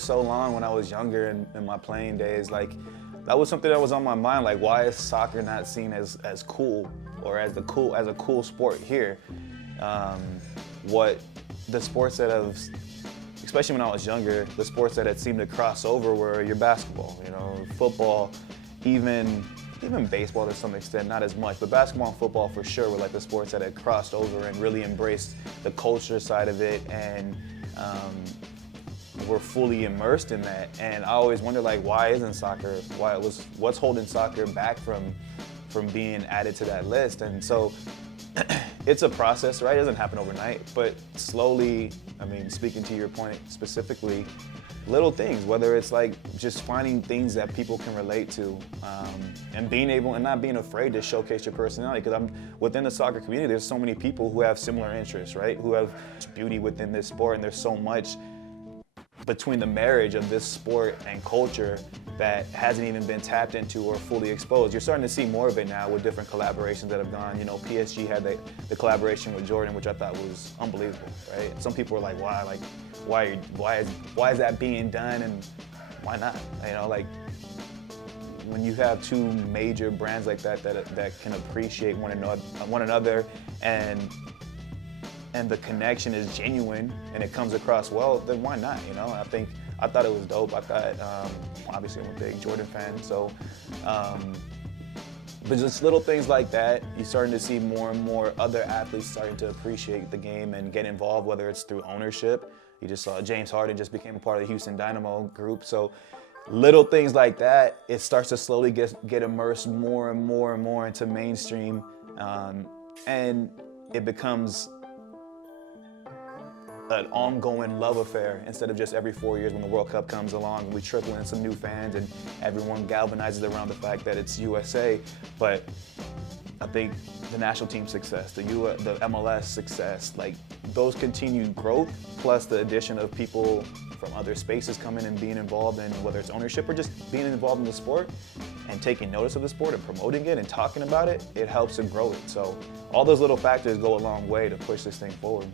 so long when I was younger in my playing days, like that was something that was on my mind. Like, why is soccer not seen as cool or as a cool sport here? What the sports that have, especially when I was younger, the sports that had seemed to cross over were your basketball, you know, football, even baseball to some extent, not as much, but basketball and football for sure were like the sports that had crossed over and really embraced the culture side of it, and were fully immersed in that. And I always wondered, like, why isn't soccer, what's holding soccer back from being added to that list? And so it's a process, right? It doesn't happen overnight, but slowly, I mean, speaking to your point specifically, little things, whether it's like just finding things that people can relate to, and being able and not being afraid to showcase your personality. Because within the soccer community, there's so many people who have similar interests, right? Who have beauty within this sport, and there's so much between the marriage of this sport and culture that hasn't even been tapped into or fully exposed. You're starting to see more of it now with different collaborations that have gone. You know, PSG had the collaboration with Jordan, which I thought was unbelievable, right? Some people were like, why? Like, why is that being done, and why not? You know, like, when you have two major brands like that can appreciate one another, and the connection is genuine and it comes across well, then why not? You know, I thought it was dope. I thought, obviously I'm a big Jordan fan, so, but just little things like that, you're starting to see more and more other athletes starting to appreciate the game and get involved, whether it's through ownership. You just saw James Harden just became a part of the Houston Dynamo group. So little things like that, it starts to slowly get immersed more and more and more into mainstream, and it becomes an ongoing love affair instead of just every 4 years when the World Cup comes along and we trickle in some new fans and everyone galvanizes around the fact that it's USA. But I think the national team success, the MLS success, like those continued growth, plus the addition of people from other spaces coming and being involved in, whether it's ownership or just being involved in the sport and taking notice of the sport and promoting it and talking about it, it helps to grow it. So all those little factors go a long way to push this thing forward.